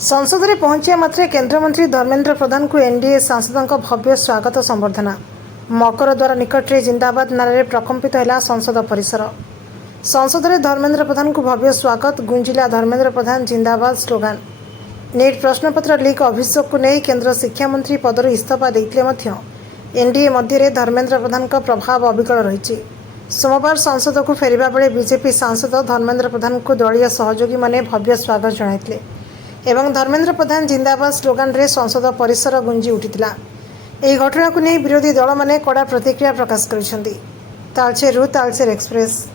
संसद में पहुंचा मात्रे केन्द्रमंत्री धर्मेन्द्र प्रधान को एनडीए सांसदों का भव्य स्वागत संबर्धना। मकर द्वारा निकट में जिंदाबाद नारे प्रकंपित है संसद परिसर। संसद में धर्मेन्द्र प्रधान को भव्य स्वागत, गुंजिला धर्मेन्द्र प्रधान जिंदाबाद स्लोगान। नीट प्रश्नपत्र लीक अभियोग को नहीं केन्द्र शिक्षा मंत्री पदर इस्तीफा देते एनडीए मध्य धर्मेन्द्र प्रधान का प्रभाव अविकल रही। सोमवार संसद को फेरिबा बेले बीजेपी सांसद धर्मेन्द्र प्रधान को दलीय सहयोगी माने भव्य स्वागत जणाइथिले एवं धर्मेन्द्र प्रधान जिंदाबाद स्लोगान रे संसद परिसर गुंजी उठिथिला। एही घटना को नहीं विरोधी दल माने कड़ा प्रतिक्रिया प्रकाश करिसेंती। तालचेरु तालचेर एक्सप्रेस।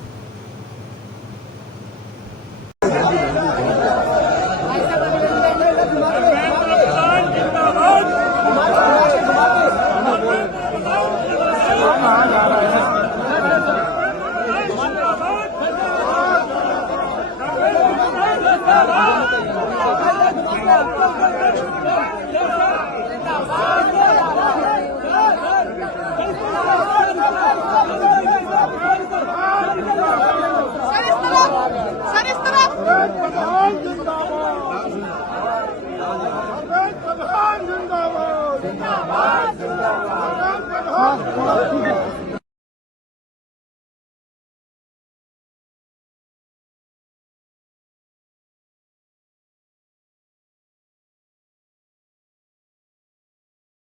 जिंदाबाद